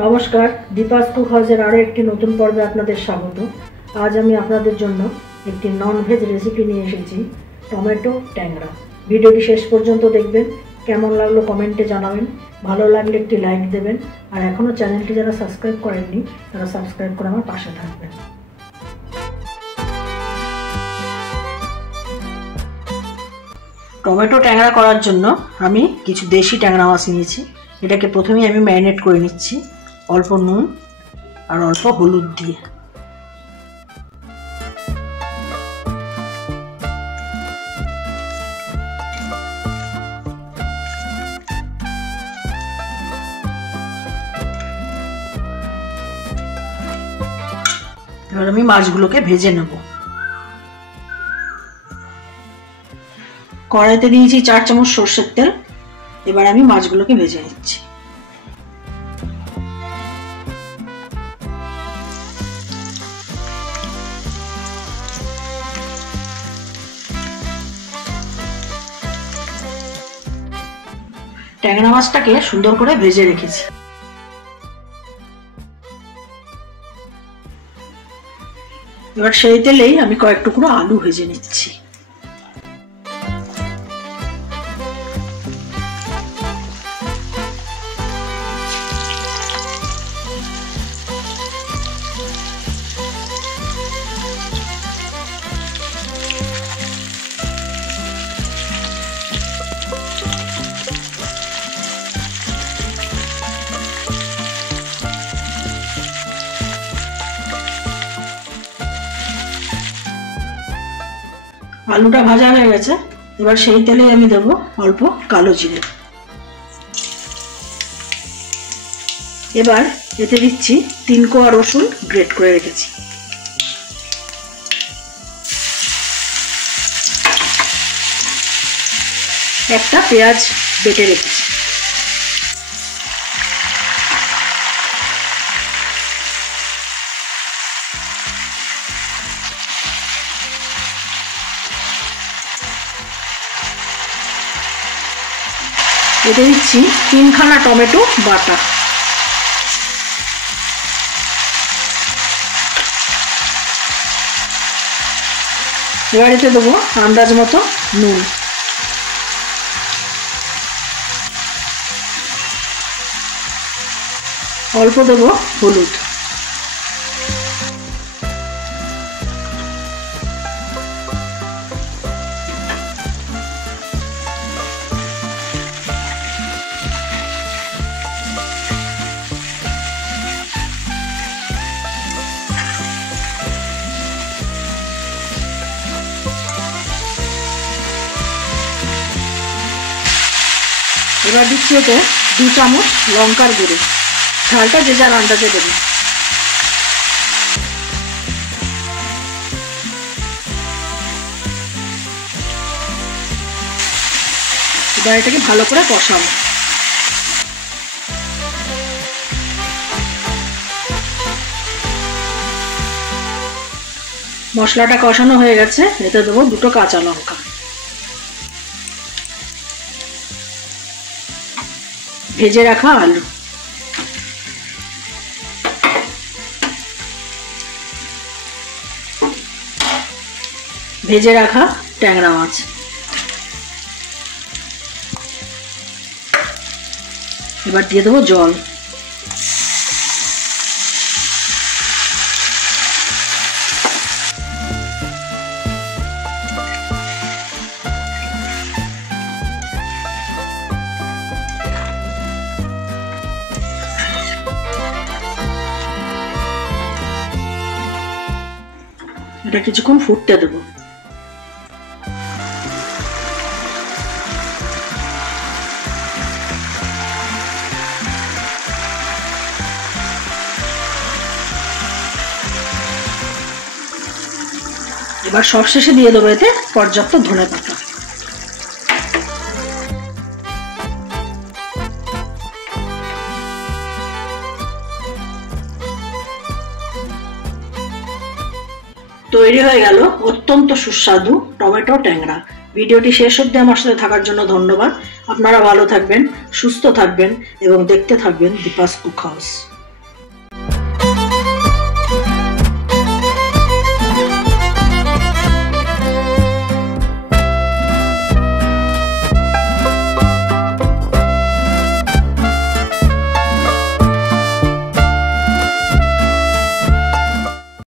নমস্কার, দীপাস কুক হাউসের আরও একটি নতুন পর্বে আপনাদের স্বাগত। আজ আমি আপনাদের জন্য একটি ননভেজ রেসিপি নিয়ে এসেছি, টমেটো ট্যাংরা। ভিডিওটি শেষ পর্যন্ত দেখবেন। কেমন লাগলো কমেন্টে জানাবেন, ভালো লাগলে একটি লাইক দেবেন, আর এখনও চ্যানেলটি যারা সাবস্ক্রাইব করেননি তারা সাবস্ক্রাইব করে আমার পাশে থাকবেন। টমেটো ট্যাংরা করার জন্য আমি কিছু দেশি ট্যাংরা মাছ নিয়েছি। এটাকে প্রথমেই আমি ম্যারিনেট করে নিচ্ছি অল্প নুন আর অল্প হলুদ দিয়ে। এবার আমি মাছগুলোকে ভেজে নেব। কড়াইতে দিয়েছি 4 চামচ সরষের তেল। এবার আমি মাছগুলোকে ভেজে নিচ্ছি। ট্যাংরা মাছটাকে সুন্দর করে ভেজে রেখেছি। এবার সেই তেলেই আমি কয়েক টুকরো আলু ভেজে নিচ্ছি। আলুটা ভাজা হয়ে গেছে। এবার সেই তেলে আমি দেব অল্প কালো জিরে। এবার এতে দিচ্ছি 3 কোয়া রসুন গ্রেট করে রেখেছি। একটা পেঁয়াজ বেটে রেখেছি। এতে দিচ্ছি 3খানা টমেটো বাটা। এবার এতে দেবো আন্দাজ মতো নুন। অল্প দেবো হলুদ। এবার দিচ্ছি ওতে 2 চামচ লঙ্কার গুঁড়ো। ঝালটা যে যার আন্দাজে দেবেন। এবার এটাকে ভালো করে কষাবো। মশলাটা কষানো হয়ে গেছে। এতে দেবো 2টো কাঁচা লঙ্কা। ভেজে রাখা আলু, ভেজে রাখা ট্যাংরা মাছ, এবার দিয়ে দেবো জল। এটা কিছুক্ষণ ফুটতে দেবো। এবার সবশেষে দিয়ে দেবো এতে পর্যাপ্ত ধনেপাতা। তৈরি হয়ে গেল অত্যন্ত সুস্বাদু টমেটো ট্যাংরা। ভিডিওটি শেষ অবধি আমার সাথে থাকার জন্য ধন্যবাদ। আপনারা ভালো থাকবেন, সুস্থ থাকবেন এবং দেখতে থাকবেন দীপাস কুক হাউস।